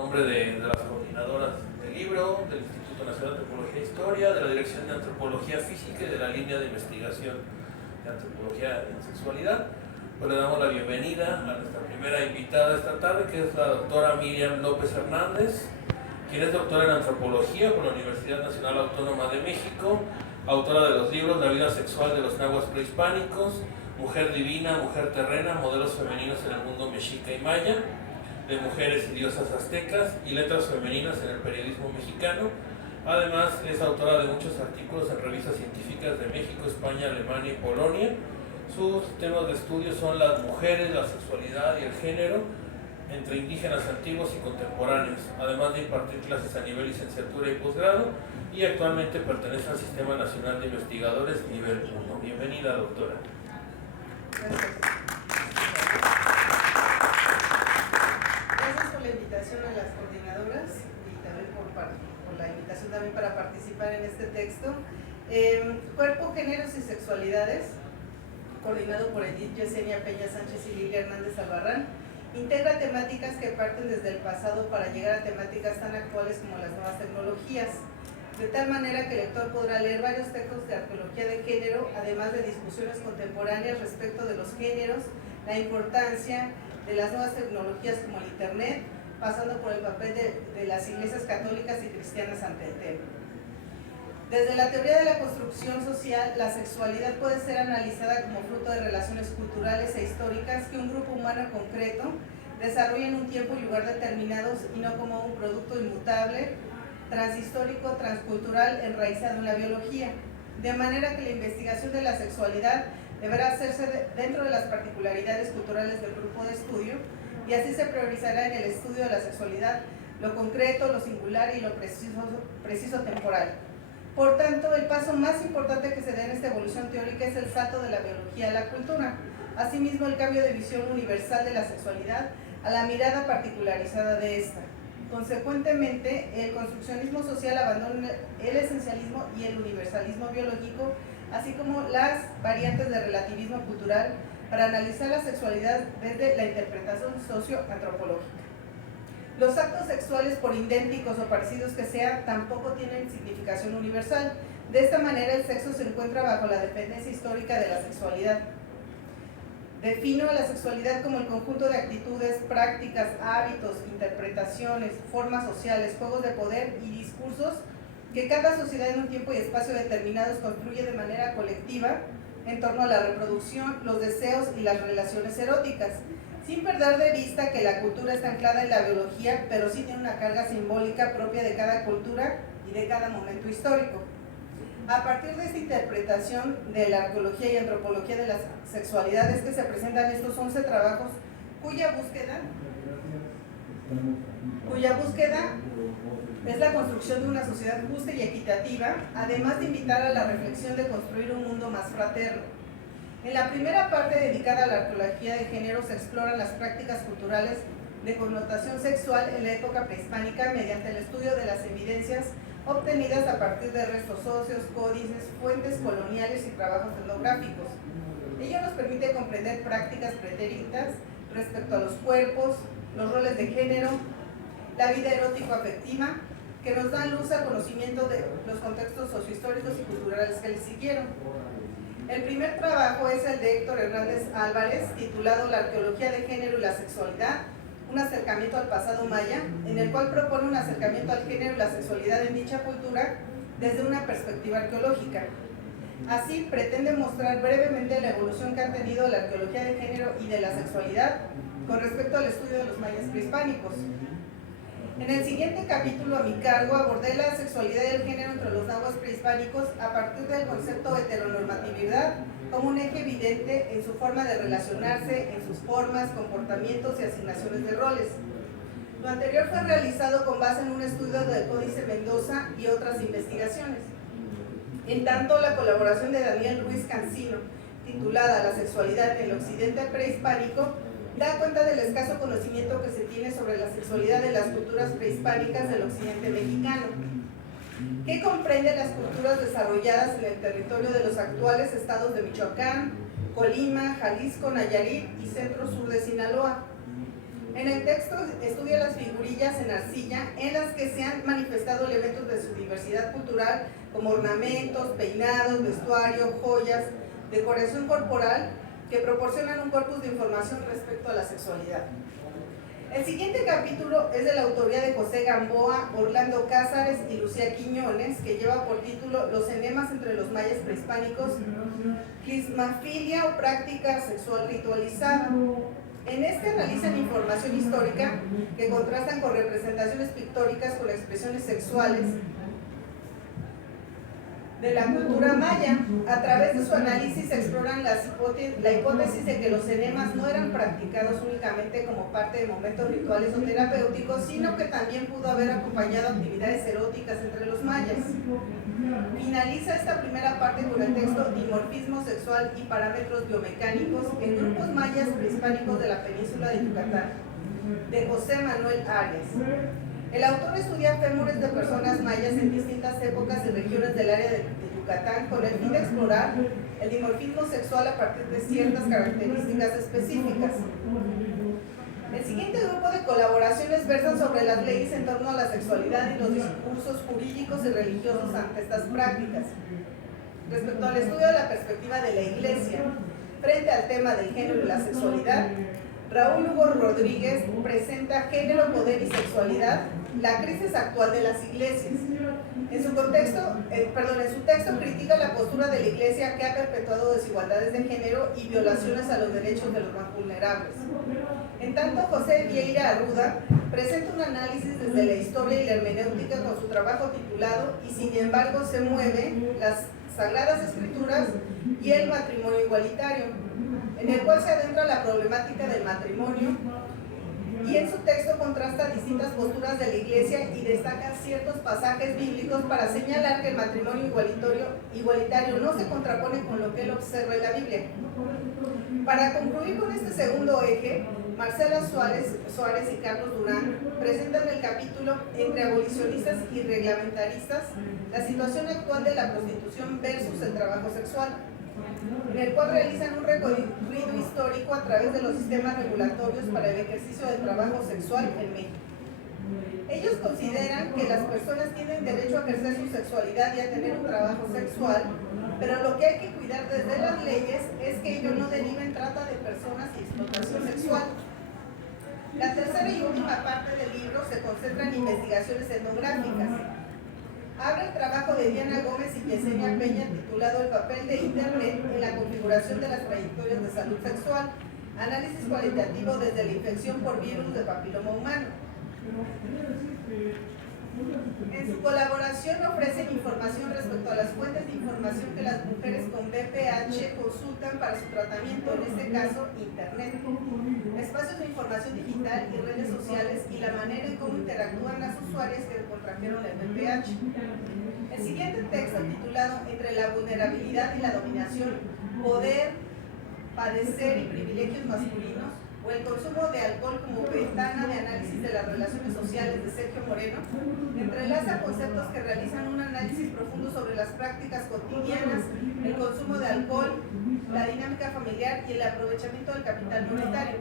nombre de las coordinadoras del libro, del Instituto Nacional de Antropología e Historia, de la Dirección de Antropología Física y de la línea de investigación de Antropología en Sexualidad. Pues le damos la bienvenida a nuestra primera invitada esta tarde, que es la doctora Miriam López Hernández, quien es doctora en Antropología por la Universidad Nacional Autónoma de México, autora de los libros La vida sexual de los nahuas prehispánicos, Mujer divina, mujer terrena, modelos femeninos en el mundo mexica y maya, de mujeres y diosas aztecas y letras femeninas en el periodismo mexicano. Además es autora de muchos artículos en revistas científicas de México, España, Alemania y Polonia. Sus temas de estudio son las mujeres, la sexualidad y el género entre indígenas antiguos y contemporáneos, además de impartir clases a nivel licenciatura y posgrado, y actualmente pertenece al Sistema Nacional de Investigadores Nivel 1. Bienvenida, doctora. Gracias por la invitación a las coordinadoras y también por la invitación también para participar en este texto. Cuerpo, géneros y sexualidades, coordinado por Edith Yesenia Peña Sánchez y Lilia Hernández Albarrán, integra temáticas que parten desde el pasado para llegar a temáticas tan actuales como las nuevas tecnologías, de tal manera que el lector podrá leer varios textos de arqueología de género, además de discusiones contemporáneas respecto de los géneros, la importancia de las nuevas tecnologías como el Internet, pasando por el papel de las iglesias católicas y cristianas ante el tema. Desde la teoría de la construcción social, la sexualidad puede ser analizada como fruto de relaciones culturales e históricas que un grupo humano concreto desarrolla en un tiempo y lugar determinados y no como un producto inmutable, transhistórico, transcultural, enraizado en la biología, de manera que la investigación de la sexualidad deberá hacerse dentro de las particularidades culturales del grupo de estudio, y así se priorizará en el estudio de la sexualidad lo concreto, lo singular y lo preciso temporal. Por tanto, el paso más importante que se da en esta evolución teórica es el salto de la biología a la cultura, asimismo el cambio de visión universal de la sexualidad a la mirada particularizada de esta. Consecuentemente, el construccionismo social abandona el esencialismo y el universalismo biológico, así como las variantes de relativismo cultural, para analizar la sexualidad desde la interpretación socioantropológica. Los actos sexuales, por idénticos o parecidos que sean, tampoco tienen significación universal. De esta manera, el sexo se encuentra bajo la dependencia histórica de la sexualidad. Defino a la sexualidad como el conjunto de actitudes, prácticas, hábitos, interpretaciones, formas sociales, juegos de poder y discursos que cada sociedad en un tiempo y espacio determinados construye de manera colectiva en torno a la reproducción, los deseos y las relaciones eróticas, sin perder de vista que la cultura está anclada en la biología, pero sí tiene una carga simbólica propia de cada cultura y de cada momento histórico. A partir de esta interpretación de la arqueología y antropología de las sexualidades que se presentan estos 11 trabajos, cuya búsqueda es la construcción de una sociedad justa y equitativa, además de invitar a la reflexión de construir un mundo más fraterno. En la primera parte, dedicada a la arqueología de género, se exploran las prácticas culturales de connotación sexual en la época prehispánica mediante el estudio de las evidencias obtenidas a partir de restos óseos, códices, fuentes coloniales y trabajos etnográficos. Ello nos permite comprender prácticas pretéritas respecto a los cuerpos, los roles de género, la vida erótico-afectiva, que nos dan luz al conocimiento de los contextos sociohistóricos y culturales que les siguieron. El primer trabajo es el de Héctor Hernández Álvarez, titulado La arqueología de género y la sexualidad, un acercamiento al pasado maya, en el cual propone un acercamiento al género y la sexualidad en dicha cultura desde una perspectiva arqueológica. Así, pretende mostrar brevemente la evolución que han tenido la arqueología de género y de la sexualidad con respecto al estudio de los mayas prehispánicos. En el siguiente capítulo a mi cargo abordé la sexualidad y el género entre los nahuas prehispánicos a partir del concepto de heteronormatividad como un eje evidente en su forma de relacionarse, en sus formas, comportamientos y asignaciones de roles. Lo anterior fue realizado con base en un estudio del Códice Mendoza y otras investigaciones. En tanto, la colaboración de Daniel Ruiz Cancino, titulada La sexualidad en el occidente prehispánico, da cuenta del escaso conocimiento que se tiene sobre la sexualidad de las culturas prehispánicas del occidente mexicano, que comprende las culturas desarrolladas en el territorio de los actuales estados de Michoacán, Colima, Jalisco, Nayarit y centro-sur de Sinaloa. En el texto estudia las figurillas en arcilla en las que se han manifestado elementos de su diversidad cultural como ornamentos, peinados, vestuario, joyas, decoración corporal que proporcionan un corpus de información respecto a la sexualidad. El siguiente capítulo es de la autoría de José Gamboa, Orlando Cázares y Lucía Quiñones, que lleva por título Los enemas entre los mayas prehispánicos, clismafilia o práctica sexual ritualizada. En este analizan información histórica que contrastan con representaciones pictóricas con expresiones sexuales de la cultura maya. A través de su análisis exploran la hipótesis de que los enemas no eran practicados únicamente como parte de momentos rituales o terapéuticos, sino que también pudo haber acompañado actividades eróticas entre los mayas. Finaliza esta primera parte con el texto Dimorfismo sexual y parámetros biomecánicos en grupos mayas prehispánicos de la península de Yucatán, de José Manuel Arias. El autor estudia fémures de personas mayas en distintas épocas y regiones del área de Yucatán con el fin de explorar el dimorfismo sexual a partir de ciertas características específicas. El siguiente grupo de colaboraciones versan sobre las leyes en torno a la sexualidad y los discursos jurídicos y religiosos ante estas prácticas. Respecto al estudio de la perspectiva de la Iglesia frente al tema del género y la sexualidad, Raúl Hugo Rodríguez presenta Género, Poder y Sexualidad, la crisis actual de las iglesias. En su texto critica la postura de la Iglesia que ha perpetuado desigualdades de género y violaciones a los derechos de los más vulnerables. En tanto, José Vieira Arruda presenta un análisis desde la historia y la hermenéutica con su trabajo titulado Y sin embargo se mueven las Sagradas Escrituras y el matrimonio igualitario, en el cual se adentra la problemática del matrimonio y en su texto contrasta distintas posturas de la Iglesia y destaca ciertos pasajes bíblicos para señalar que el matrimonio igualitario no se contrapone con lo que él observa en la Biblia. Para concluir con este segundo eje, Marcela Suárez y Carlos Durán presentan el capítulo Entre abolicionistas y reglamentaristas, la situación actual de la prostitución versus el trabajo sexual, en el cual realizan un recorrido histórico a través de los sistemas regulatorios para el ejercicio del trabajo sexual en México. Ellos consideran que las personas tienen derecho a ejercer su sexualidad y a tener un trabajo sexual, pero lo que hay que cuidar desde las leyes es que ello no derive en trata de personas y explotación sexual. La tercera y última parte del libro se concentra en investigaciones etnográficas. Abre el trabajo de Diana Gómez y Yesenia Peña titulado El papel de Internet en la configuración de las trayectorias de salud sexual, análisis cualitativo desde la infección por virus de papiloma humano. En su colaboración ofrecen información respecto a las fuentes de información que las mujeres con VPH consultan para su tratamiento, en este caso Internet, espacios de información digital y redes sociales y la manera en cómo interactúan las usuarias que contrajeron el VPH. El siguiente texto, titulado Entre la vulnerabilidad y la dominación, poder, padecer y privilegios masculinos, o el consumo de alcohol como ventana de análisis de las relaciones sociales, de Sergio Moreno, entrelaza conceptos que realizan un análisis profundo sobre las prácticas cotidianas, el consumo de alcohol, la dinámica familiar y el aprovechamiento del capital monetario.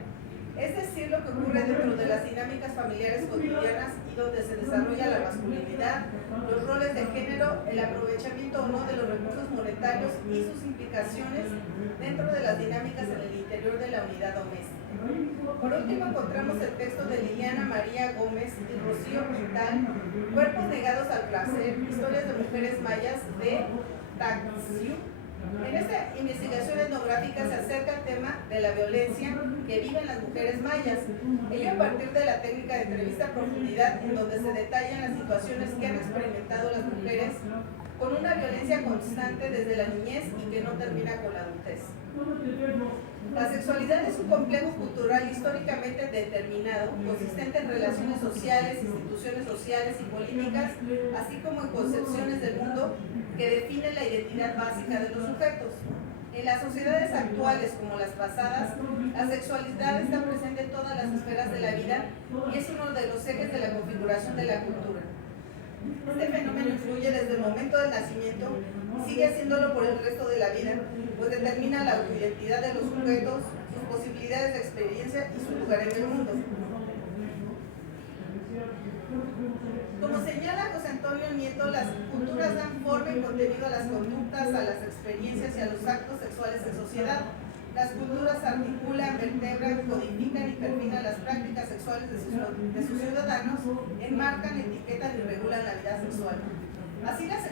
Es decir, lo que ocurre dentro de las dinámicas familiares cotidianas y donde se desarrolla la masculinidad, los roles de género, el aprovechamiento o no de los recursos monetarios y sus implicaciones dentro de las dinámicas en el interior de la unidad doméstica. Por último, encontramos el texto de Liliana María Gómez y Rocío Quintal, Cuerpos negados al placer, historias de mujeres mayas, de Taxiu. En esta investigación etnográfica se acerca al tema de la violencia que viven las mujeres mayas, ello a partir de la técnica de entrevista a profundidad, en donde se detallan las situaciones que han experimentado las mujeres con una violencia constante desde la niñez y que no termina con la adultez. La sexualidad es un complejo cultural históricamente determinado, consistente en relaciones sociales, instituciones sociales y políticas, así como en concepciones del mundo que definen la identidad básica de los sujetos. En las sociedades actuales como las pasadas, la sexualidad está presente en todas las esferas de la vida y es uno de los ejes de la configuración de la cultura. Este fenómeno influye desde el momento del nacimiento y sigue haciéndolo por el resto de la vida, pues determina la autoidentidad de los sujetos, sus posibilidades de experiencia y su lugar en el mundo. Como señala José Antonio Nieto, las culturas dan forma y contenido a las conductas, a las experiencias y a los actos sexuales en sociedad. Las culturas articulan, vertebran, codifican y perfilan las prácticas sexuales de sus ciudadanos, enmarcan, etiquetan y regulan la vida sexual. Así las